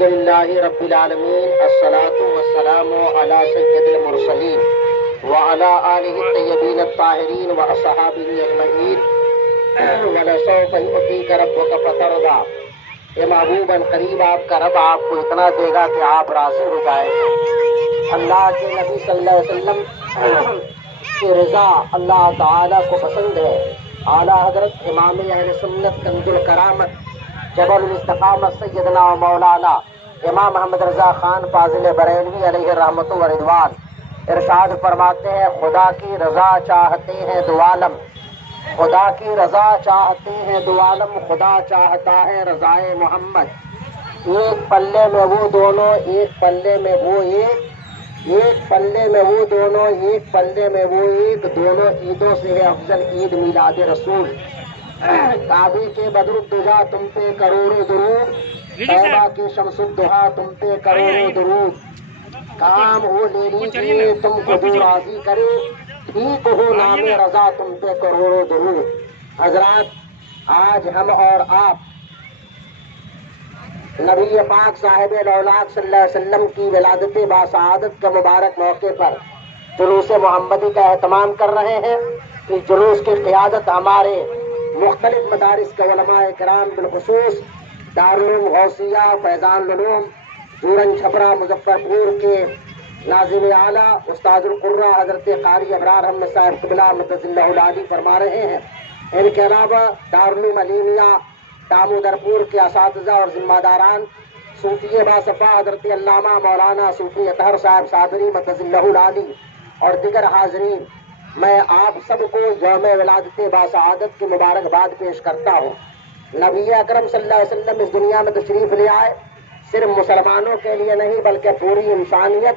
الحمد لله رب العالمين الصلاة والسلام على سيد المرسلين وعلى آله الطيبين الطاهرين وأصحابه أجمعين ولسوف يؤتيك ربك فترضى. اے محبوب قریب آپ کا رب آپ کو اتنا دے گا کہ آپ راضی ہو جائیں. اللہ کے نبی صلی اللہ علیہ وسلم کی رضا اللہ تعالیٰ کو پسند ہے. اعلیٰ حضرت امام اہل سنت کنز الکرامت جبل الاستقامت سیدنا و مولانا امام محمد رضا خان فاضل بریلوی علیہ رحمت و رضوان ارشاد فرماتے ہیں خدا کی رضا چاہتے ہیں دو عالم، خدا کی رضا چاہتے ہیں دو عالم، خدا چاہتا ہے رضائے محمد. ایک پلے میں وہ دونوں، ایک پلے میں وہ ایک پلے میں وہ دونوں، ایک پلے میں وہ ایک، دونوں عیدوں سے ہے افضل عید میلاد رسول. کعبے کے بدر الدجا تم پہ کروڑوں درود، طیبہ کے شمس الدہا تم پہ کروڑوں درود. کام ہو لے لیجیے تم کو جو راضی کرے، ٹھیک ہو نام رضا تم پہ کروڑوں درود. حضرات، آج ہم اور آپ نبی پاک صاحب الاولاق صلی اللہ علیہ وسلم کی ولادت باسعادت کے مبارک موقع پر جلوس محمدی کا اہتمام کر رہے ہیں. اس جلوس کی قیادت ہمارے مختلف مدارس کے علماء کرام بالخصوص دارالعلوم غوثیہ فیضان العلوم جورن چھپرا مظفر پور کے ناظم اعلیٰ استاد القرہ حضرت قاری ابرار احمد صاحب قبلہ مدد اللہ العالی فرما رہے ہیں. ان کے علاوہ دارالعلوم علیمیہ دامودر پور کے اساتذہ اور ذمہ داران، صوفی باصفا حضرت علامہ مولانا صوفی اطہر صاحب صادری مدد اللہ العالی اور دیگر حاضرین، میں آپ سب کو یوم ولادت باسعادت کی مبارکباد پیش کرتا ہوں. نبی اکرم صلی اللہ علیہ وسلم اس دنیا میں تشریف لے آئے، صرف مسلمانوں کے لیے نہیں بلکہ پوری انسانیت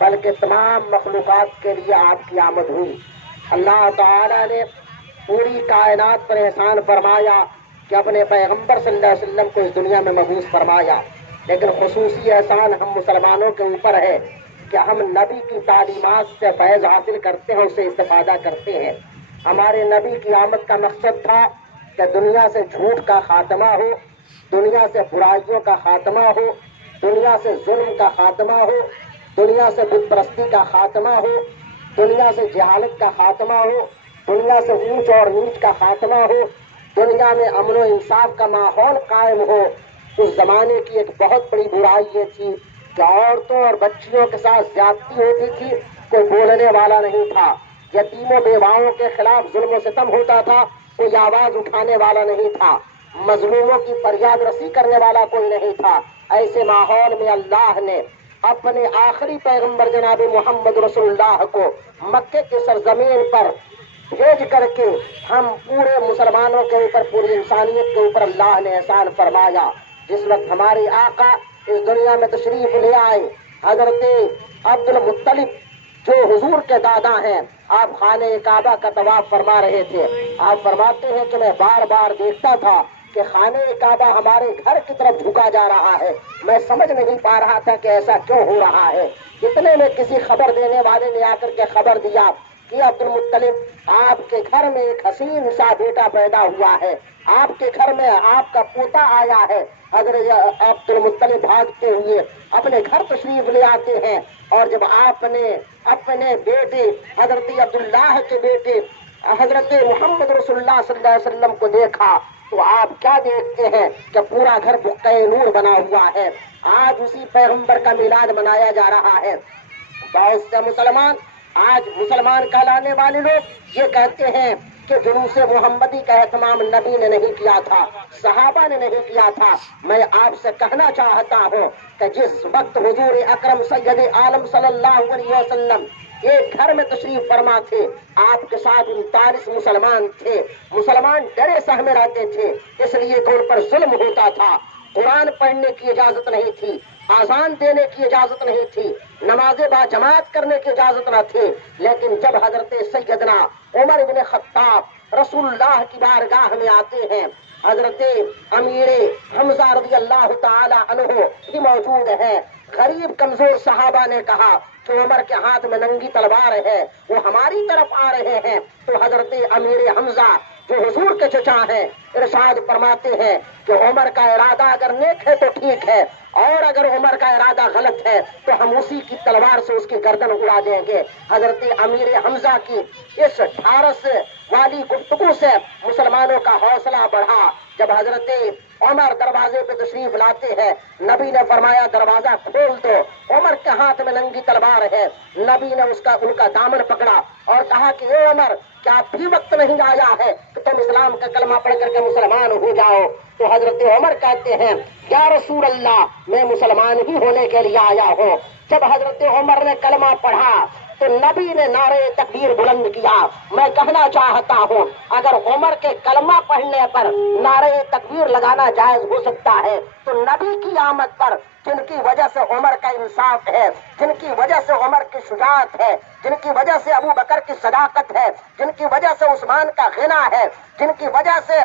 بلکہ تمام مخلوقات کے لیے آپ کی آمد ہوئی. اللہ تعالی نے پوری کائنات پر احسان فرمایا کہ اپنے پیغمبر صلی اللہ علیہ وسلم کو اس دنیا میں مبعوث فرمایا، لیکن خصوصی احسان ہم مسلمانوں کے اوپر ہے کہ ہم نبی کی تعلیمات سے فیض حاصل کرتے ہیں، اسے استفادہ کرتے ہیں. ہمارے نبی کی آمد کا مقصد تھا کہ دنیا سے جھوٹ کا خاتمہ ہو، دنیا سے برائیوں کا خاتمہ ہو، دنیا سے ظلم کا خاتمہ ہو، دنیا سے بت پرستی کا خاتمہ ہو، دنیا سے جہالت کا خاتمہ ہو، دنیا سے اونچ اور نیچ کا خاتمہ ہو، دنیا میں امن و انصاف کا ماحول قائم ہو. اس زمانے کی ایک بہت بڑی برائی یہ تھی کہ عورتوں اور بچیوں کے ساتھ زیادتی ہوتی تھی، کوئی بولنے والا نہیں تھا. یتیموں بیواؤں کے خلاف ظلم و ستم ہوتا تھا، کوئی آواز اٹھانے والا نہیں تھا. مظلوموں کی فریاد رسی کرنے والا کوئی نہیں تھا. ایسے ماحول میں اللہ نے اپنے آخری پیغمبر جناب محمد رسول اللہ کو مکے کی سرزمین پر بھیج کر کے ہم پورے مسلمانوں کے اوپر، پوری انسانیت کے اوپر اللہ نے احسان فرمایا. جس وقت ہمارے آقا اس دنیا میں تشریف لے آئے، حضرت عبد المطلب جو حضور کے دادا ہیں، آپ خانہ کعبہ کا طواف فرما رہے تھے. آپ فرماتے ہیں کہ میں بار بار دیکھتا تھا کہ خانہ کعبہ ہمارے گھر کی طرف جھکا جا رہا ہے، میں سمجھ نہیں پا رہا تھا کہ ایسا کیوں ہو رہا ہے. اتنے میں کسی خبر دینے والے نے آ کر کے خبر دیا کہ عبد المطلب آپ کے گھر میں ایک حسین سا بیٹا پیدا ہوا ہے، آپ کے گھر میں آپ کا پوتا آیا ہے. حضرت عبد المطلب بھاگتے ہوئے اپنے گھر تشریف لے آتے ہیں، اور جب آپ نے اپنے بیٹے حضرت عبداللہ کے بیٹے حضرت محمد رسول اللہ صلی اللہ علیہ وسلم کو دیکھا تو آپ کیا دیکھتے ہیں کہ پورا گھر بقعہ نور بنا ہوا ہے. آج اسی پیغمبر کا میلاد منایا جا رہا ہے. بہت سے مسلمان، آج مسلمان کہلانے والے لوگ یہ کہتے ہیں کہ جلوس محمدی کا اہتمام نبی نے نہیں کیا تھا، صحابہ نے نہیں کیا تھا. میں آپ سے کہنا چاہتا ہوں کہ جس وقت حضور اکرم سید عالم صلی اللہ علیہ وسلم ایک گھر میں تشریف فرما تھے، آپ کے ساتھ 39 مسلمان تھے. مسلمان ڈرے سہمے رہتے تھے، اس لیے کہ ان پر ظلم ہوتا تھا. قرآن پڑھنے کی اجازت نہیں تھی، اذان دینے کی اجازت نہیں تھی، نماز با جماعت کرنے کی اجازت نہ تھی. لیکن جب حضرت سیدنا عمر بن خطاب رسول اللہ کی بارگاہ میں آتے ہیں، حضرت امیر حمزہ رضی اللہ تعالی عنہ بھی موجود ہیں. غریب کمزور صحابہ نے کہا کہ عمر کے ہاتھ میں ننگی تلوار ہے، وہ ہماری طرف آ رہے ہیں. تو حضرت امیر حمزہ جو حضور کے چچا ہیں، ارشاد فرماتے ہیں کہ عمر کا ارادہ اگر نیک ہے تو ٹھیک ہے، اور اگر عمر کا ارادہ غلط ہے تو ہم اسی کی تلوار سے اس کی گردن اڑا دیں گے۔ حضرت امیر حمزہ کی اس ڈھارس والی گفتگو سے مسلمانوں کا حوصلہ بڑھا۔ جب حضرت عمر دروازے پہ تشریف لاتے ہیں، نبی نے فرمایا دروازہ کھول دو۔ عمر کے ہاتھ میں ننگی تلوار ہے، نبی نے ان کا دامن پکڑا اور کہا کہ اے عمر، کیا اب بھی وقت نہیں آیا ہے کہ تم اسلام کا کلمہ پڑھ کر کے مسلمان ہو جاؤ؟ تو حضرت عمر کہتے ہیں یا رسول اللہ، میں مسلمان ہی ہونے کے لیے آیا ہوں۔ جب حضرت عمر نے کلمہ پڑھا تو نبی نے نعرہ تکبیر بلند کیا۔ میں کہنا چاہتا ہوں اگر عمر کے کلمہ پڑھنے پر نعرہ تکبیر لگانا جائز ہو سکتا ہے تو نبی کی آمد پر، جن کی وجہ سے عمر کا انصاف ہے، جن کی وجہ سے عمر کی شجاعت ہے، جن کی وجہ سے ابو بکر کی صداقت ہے، جن کی وجہ سے عثمان کا غنا ہے، جن کی وجہ سے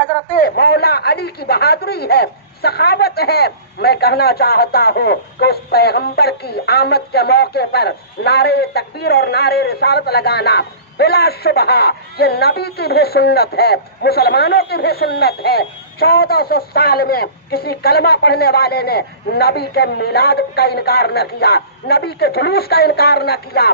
حضرت مولا علی کی بہادری ہے، سخاوت ہے، میں کہنا چاہتا ہوں کہ اس پیغمبر کی آمد کے موقع پر نعرے تکبیر اور نعرے رسالت لگانا بلا شبہ یہ نبی کی بھی سنت ہے، مسلمانوں کی بھی سنت ہے۔ 1400 سال میں کسی کلمہ پڑھنے والے نے نبی کے میلاد کا انکار نہ کیا، نبی کے جلوس کا انکار نہ کیا۔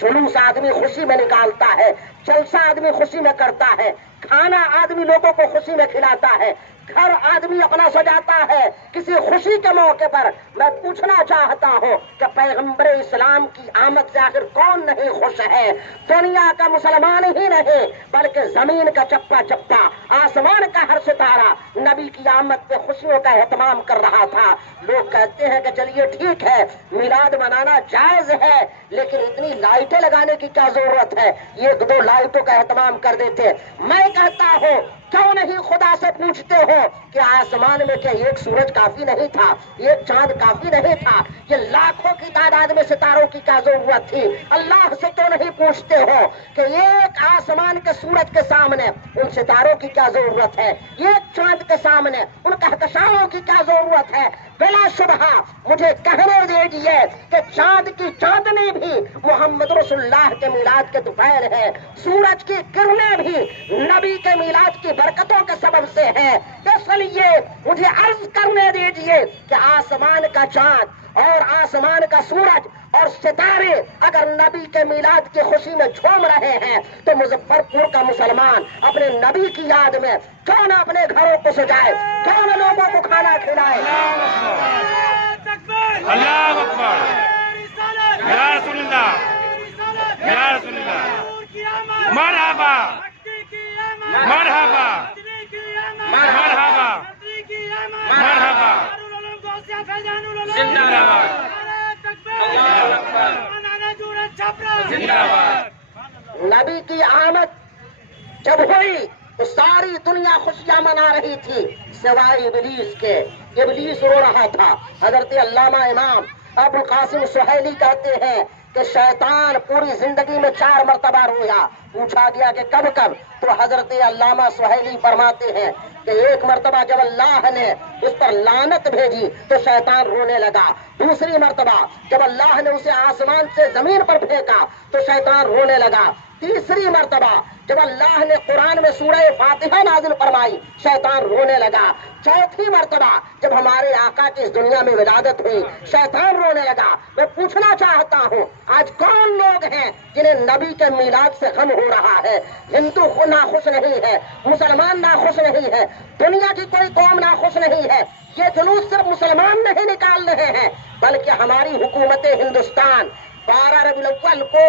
جلوس آدمی خوشی میں نکالتا ہے، جلسہ آدمی خوشی میں کرتا ہے، کھانا آدمی لوگوں کو خوشی میں کھلاتا ہے، گھر آدمی اپنا سجاتا ہے کسی خوشی کے موقع پر۔ میں پوچھنا چاہتا ہوں کہ پیغمبر اسلام کی آمد سے آخر کون نہیں خوش ہے؟ دنیا کا مسلمان ہی نہیں بلکہ زمین کا چپا چپا، آسمان کا ہر ستارہ نبی کی آمد پہ خوشیوں کا اہتمام کر رہا تھا۔ لوگ کہتے ہیں کہ چلیے ٹھیک ہے میلاد منانا جائز ہے، لیکن اتنی لائٹیں لگانے کی کیا ضرورت ہے؟ ایک دو لائٹوں کا اہتمام کر دیتے۔ میں کہتا ہوں کیوں نہیں خدا سے پوچھتے ہو کہ آسمان میں کیا ایک سورج کافی نہیں تھا، ایک چاند کافی نہیں تھا؟ یہ لاکھوں کی تعداد میں ستاروں کی کیا ضرورت تھی؟ اللہ سے کیوں نہیں پوچھتے ہو کہ ایک آسمان کے سورج کے سامنے ان ستاروں کی کیا ضرورت ہے، ایک چاند کے سامنے ان کہکشاؤں کی کیا ضرورت ہے؟ بلا شبہ مجھے کہنے دیجیے کہ چاند کی چاندنی بھی محمد رسول اللہ کے میلاد کے دوپہر ہے، سورج کی کرنیں بھی نبی کے میلاد کی برکتوں کے سبب سے ہے۔ اس لیے مجھے عرض کرنے دیجیے کہ آسمان کا چاند اور آسمان کا سورج اور ستارے اگر نبی کے میلاد کی خوشی میں جھوم رہے ہیں تو مظفر پور کا مسلمان اپنے نبی کی یاد میں کیوں نہ اپنے گھروں کو سجائے، کیوں نہ لوگوں کو کھانا کھلائے؟ اللہ اکبر، یا رسول اللہ، یا رسول اللہ، مرحبا مرحبا مرحبا مرحبا، زندہ باد زندہ باد۔ نبی کی آمد جب ہوئی تو ساری دنیا خوشیاں منا رہی تھی سوائے ابلیس کے۔ ابلیس رو رہا تھا۔ حضرت علامہ امام ابو القاسم سہیلی کہتے ہیں کہ شیطان پوری زندگی میں 4 مرتبہ رویا۔ پوچھا گیا کہ کب کب؟ تو حضرت علامہ سہیلی فرماتے ہیں کہ ایک مرتبہ جب اللہ نے اس پر لعنت بھیجی تو شیطان رونے لگا، دوسری مرتبہ جب اللہ نے اسے آسمان سے زمین پر پھینکا تو شیطان رونے لگا، تیسری مرتبہ جب اللہ نے قرآن میں سورہ فاتحہ نازل فرمائی شیطان رونے لگا، چوتھی مرتبہ جب ہمارے آقا کی اس دنیا میں ولادت ہوئی شیطان رونے لگا۔ میں پوچھنا چاہتا ہوں آج کون لوگ ہیں جنہیں نبی کے میلاد سے غم ہو رہا ہے؟ ہندو ناخوش نہیں ہے، مسلمان ناخوش نہیں ہے، دنیا کی کوئی قوم ناخوش نہیں ہے۔ یہ جلوس صرف مسلمان نہیں نکال رہے ہیں بلکہ ہماری حکومت ہندوستان 12 ربیع الاول کو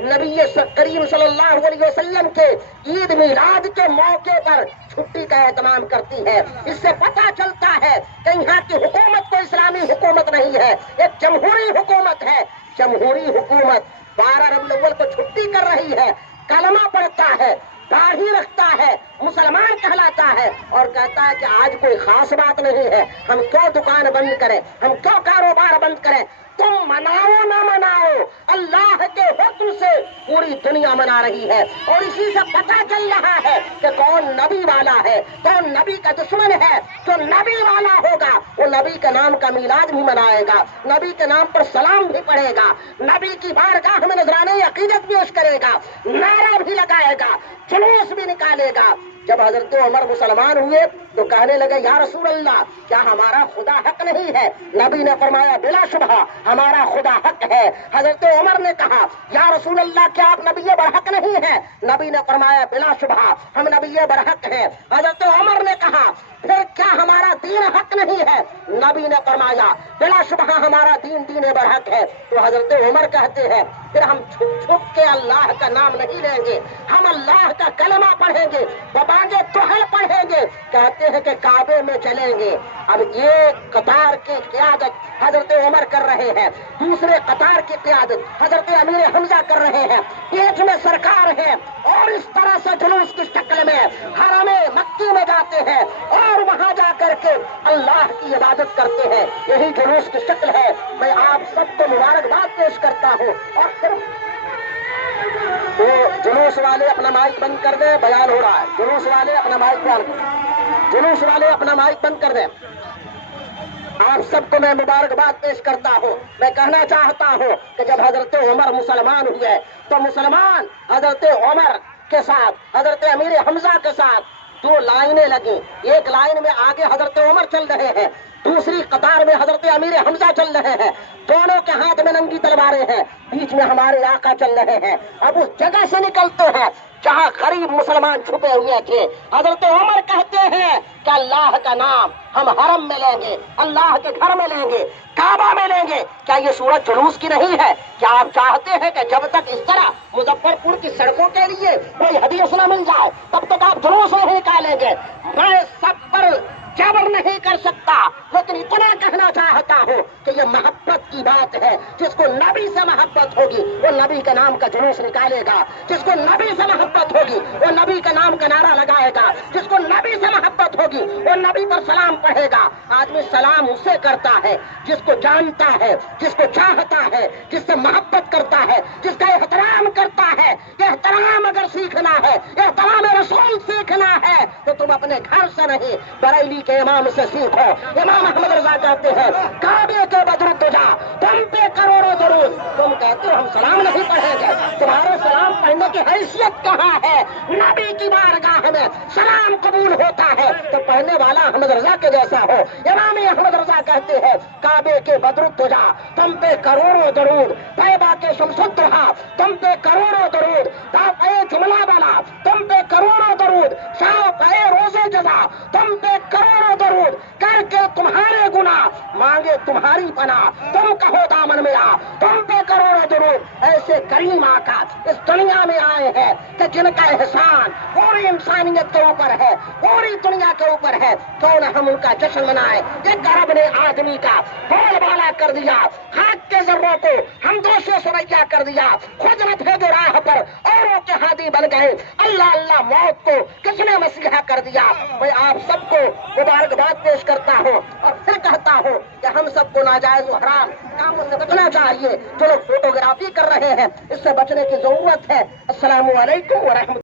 نبی کریم صلی اللہ علیہ وسلم کے عید میلاد کے موقع پر چھٹی کا اہتمام کرتی ہے۔ اس سے پتہ چلتا ہے کہ یہاں کی حکومت تو اسلامی حکومت نہیں ہے، ایک جمہوری حکومت ہے۔ جمہوری حکومت 12 ربیع الاول کو چھٹی کر رہی ہے، کلمہ پڑھتا ہے، داڑھی رکھتا ہے، مسلمان کہلاتا ہے اور کہتا ہے کہ آج کوئی خاص بات نہیں ہے، ہم کیوں دکان بند کریں، ہم کیوں کاروبار بند کریں؟ تم مناؤ نہ مناؤ، اللہ کے حکم سے پوری دنیا منا رہی ہے، اور اسی سے پتہ چل رہا ہے کہ کون نبی والا ہے، کون نبی کا دشمن ہے۔ جو نبی والا ہوگا وہ نبی کے نام کا میلاد بھی منائے گا، نبی کے نام پر سلام بھی پڑھے گا، نبی کی بارگاہ میں نذرانے عقیدت پیش کرے گا، نعرہ بھی لگائے گا، جلوس بھی نکالے گا۔ جب حضرت عمر مسلمان ہوئے تو کہنے لگے یا رسول اللہ کیا ہمارا خدا حق نہیں ہے؟ نبی نے فرمایا بلا شبہ ہمارا خدا حق ہے۔ حضرت عمر نے کہا یا رسول اللہ کیا آپ نبی برحق نہیں ہیں؟ نبی نے فرمایا بلا شبہ ہم نبی برحق ہیں۔ حضرت عمر نے کہا پھر کیا ہمارا دین حق نہیں ہے؟ نبی نے فرمایا بلا شبہ ہمارا دین برحق ہے۔ تو حضرت عمر کہتے ہیں پھر ہم چھپ چھپ کے اللہ کا نام نہیں لیں گے، ہم اللہ کا کلمہ پڑھیں گے، ببانگے توحل پڑھیں گے، کہتے ہیں کہ کعبے میں چلیں گے۔ اب ایک قطار کی قیادت حضرت عمر کر رہے ہیں، دوسرے قطار کی قیادت حضرت امیر حمزہ کر رہے ہیں، بیچ میں سرکار ہے، اور اس طرح سے جلوس کی شکل میں حرم مکی میں جاتے ہیں اور وہاں جا کر کے اللہ کی عبادت کرتے ہیں۔ یہی جلوس کی شکل ہے۔ میں آپ سب کو مبارکباد پیش کرتا ہوں، اور پھر وہ جلوس والے اپنا مائک بند کر دیں، بیان ہو رہا ہے۔ جلوس والے اپنا مائک بند کر دیں، جلوس والے اپنا مائک بند کر دیں۔ آپ سب کو میں مبارکباد پیش کرتا ہوں۔ میں کہنا چاہتا ہوں کہ جب حضرت عمر مسلمان ہوئے تو مسلمان حضرت عمر کے ساتھ حضرت امیر حمزہ کے ساتھ دو لائنیں لگیں، ایک لائن میں آگے حضرت عمر چل رہے ہیں، دوسری قطار میں حضرت امیر حمزہ چل رہے ہیں، دونوں کے ہاتھ میں ننگی تلواریں ہیں، بیچ میں ہمارے آقا چل رہے ہیں۔ اب اس جگہ سے نکلتے ہیں جہاں غریب مسلمان چھپے ہوئے تھے۔ حضرت عمر کہتے ہیں کہ اللہ کا نام ہم حرم میں لیں گے، اللہ کے گھر میں لیں گے، کعبہ میں لیں گے۔ کیا یہ صورت جلوس کی نہیں ہے؟ کیا آپ چاہتے ہیں کہ جب تک اس طرح مظفر پور کی سڑکوں کے لیے کوئی حدیث نہ مل جائے تب تک آپ جلوس نہیں نکالیں گے؟ میں سب پر جبر نہیں کر سکتا، لیکن اتنا کہنا چاہتا ہوں کہ یہ محبت کی بات ہے۔ جس کو نبی سے محبت ہوگی وہ نبی کے نام کا جلوس نکالے گا، جس کو نبی سے محبت ہوگی وہ نبی کے نام کا نعرہ لگائے گا، جس کو نبی سے محبت ہوگی وہ نبی پر سلام پڑھے گا۔ آدمی سلام اس سے کرتا ہے جس کو جانتا ہے، جس کو چاہتا ہے، جس سے محبت کرتا ہے، جس کا احترام کرتا ہے۔ احترام اگر سیکھنا ہے، احترام رسول سیکھنا ہے تو تم اپنے گھر سے نہیں بریلی کے امام سے سیکھو۔ امام احمد رضا کہتے ہیں کعبے کے بدر تجا تم پہ کروڑوں درود۔ تم کہتے ہو ہم سلام نہیں پڑھیں گے، تمہارے سلام پڑھنے کی حیثیت کہاں ہے؟ نبی کی بارگاہ میں سلام قبول ہوتا ہے تو پڑھنے والا احمد رضا کے جیسا ہو۔ امام احمد رضا کہتے ہیں کعبے کے بدر تجا تم پہ کروڑوں درود، طیبہ کے شمس الضحیٰ تم پہ کروڑوں درود، دافع جملہ والا تم پہ کروڑوں درود، شافع روزے جزا تم پہ کروڑوں درود، کر کے تمہارے گناہ مانگے تمہاری پناہ، تم کہو دامن میں آ تم پہ کروڑوں درود۔ ایسے کریم آقا اس دنیا میں آئے ہیں کہ جن کا احسان پوری انسانیت کے اوپر ہے، پوری دنیا کے اوپر ہے، کیوں نہ ہم ان کا جشن منائے۔ ایک عرب نے آدمی کا بول بالا کر دیا، خاک کے ذروں کو ہم دوشے سریا کر دیا، خود نہ تھے جو راہ پر اوروں کے ہادی بن گئے، اللہ اللہ موت کو کس نے مسیحا کر دیا۔ میں آپ سب کو مبارکباد پیش کرتا ہوں اور پھر کہتا ہوں کہ ہم سب کو ناجائز و حرام کاموں سے بچنا چاہیے۔ جو لوگ فوٹوگرافی کر رہے ہیں اس سے بچنے کی ضرورت ہے۔ السلام علیکم ورحمۃ